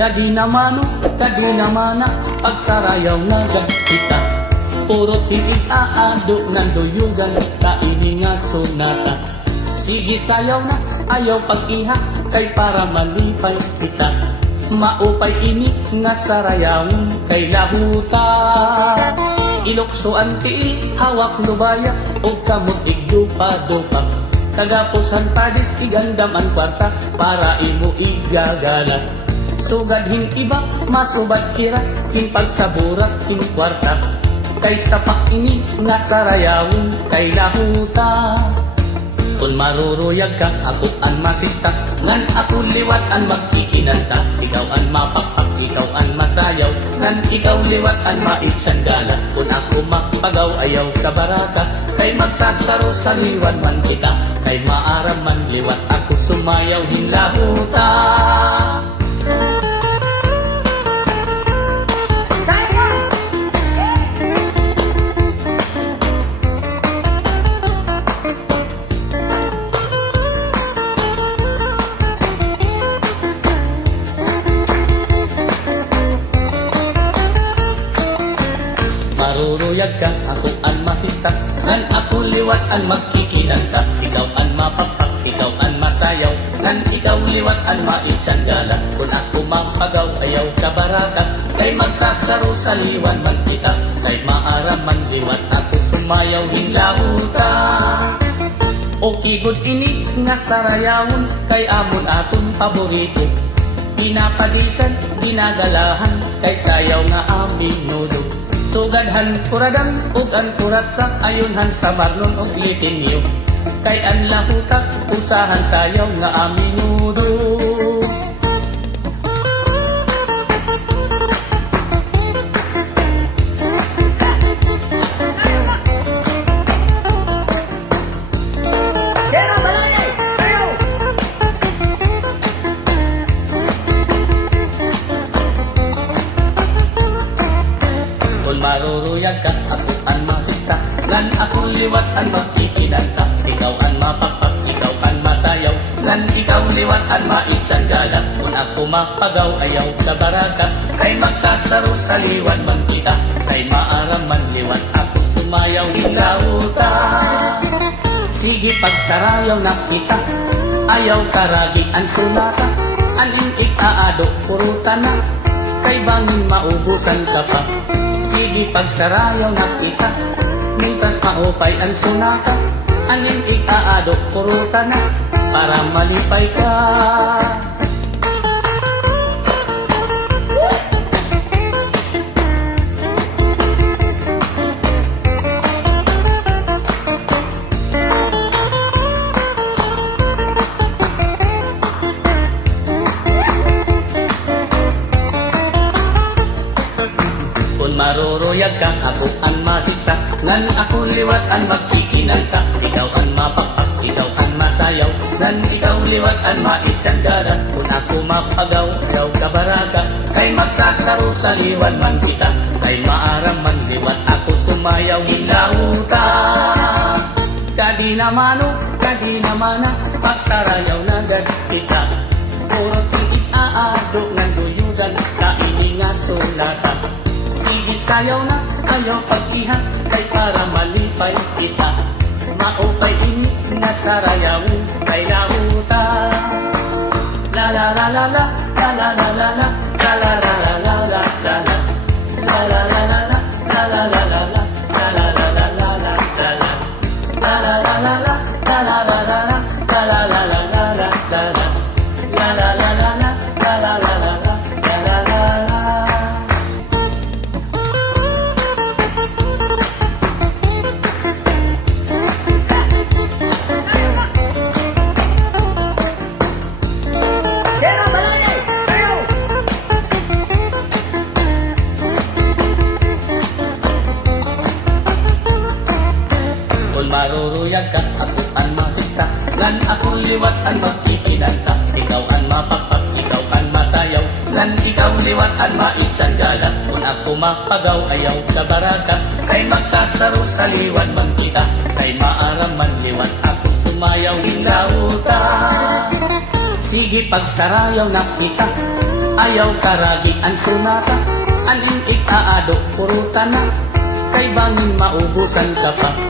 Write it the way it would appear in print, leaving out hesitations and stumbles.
Kadi naman na pagsarayaw na kita. Puro tigig aado ng duyugan, kaini nga sonata. Sige sayaw na, ayaw pag-iha, kay para malipay kita. Maupay ini nga sarayawin kay lahuta. Ilokso ang tiil, hawak lubaya, o kamot igdupa-dupa. Kagapusan padis, igandam ang kwarta, para imo igagala. Sugadhin iba, masubad kira, hin pagsaburat, hin kwarta. Kay sapak ini nga sarayawin kay lahuta. Kung maruruyag ka, ako ang masista, ngan ako liwat ang magkikinanta. Ikaw ang mapakpak, ikaw ang masayaw, ngan ikaw liwat ang maitsandala. Kung ako magpagaw, ayaw ka baraka, kay magsasaro sa liwan man kita. Kay maaram man liwat, ako sumayaw hin lahuta. Maruruyag ka, ako ang masista, ngan ako liwat ang magkikilanta. Ikaw ang mapapak, ikaw ang masayaw, ngan ikaw liwat ang maitsandala. Kung ako mapagaw, ayaw ka baraka, kay magsasaro sa liwan man kita. Kay maaram man liwat, ako sumayaw hin lahuta. Okay good ini nga sarayawon, kay amon aton paborito. Pinapadisan, ginagalahan, kay sayaw nga aming nudo. Sugadhan kuradang ug ang kuratsa, ayunhan sa marlon ug litinyo. Kay ang lahuta, usahan sayaw nga aminudo. Maruruyag ka, ako ang masista, ngan ako liwat ang magkikinanta. Ikaw ang mapakpak, ikaw ang masayaw, ngan ikaw liwat ang maitsandala. Kung ako mapagaw, ayaw sa baraka, kay magsasaro sa liwan man kita. Kay maaram man liwat, ako sumayaw hin lahuta. Sige pagsarayaw na kita, ayaw karagi ang sunata. Aning ikaado, purutan na, kay bangin maubusan ka pa. Sige pagsarayaw na kita, mintas maupay ang sunata. Aning ikaado, purutan na, para malipay ka. Maruruyag ka, ako ang masista, ngan ako liwat ang magkikinanta. Ikaw ang mapakpak, ikaw ang masayaw, ngan ikaw liwat ang maitsandala. Kung ako mapagaw, ayaw ka baraka, kay magsasaro sa liwan man kita. Kay maaram man liwat, ako sumayaw hin lahuta. Kadi naman na pagsarayaw na kita. Puro tigit aado ng duyugan, kaini nga sonata. Sige sayaw na, ayaw pag-iha, kay para malipay kita. Maupay ini nga sarayawin kay lahuta. La la la la la, la la la la la, la la la la la la la la, la la la la la, la la la la la, la la la la la la la, la la la la la, la la la la la, la la la la la la la, la la la la la, la la la la la la. Maruruyag ka, ako ang masista, ngan ako liwat ang magkikinanta. Ikaw ang mapakpak, ikaw ang masayaw, ngan ikaw liwat ang maitsandala. Kung ako mapagaw, ayaw sa baraka, kay magsasaro sa liwan man kita. Kay maaram man liwat, ako sumayaw hin lahuta. Sige pagsarayaw na kita, Ayaw karagi ang sunata, aning ikaado, puruta na, kay bangin maubusan ka pa.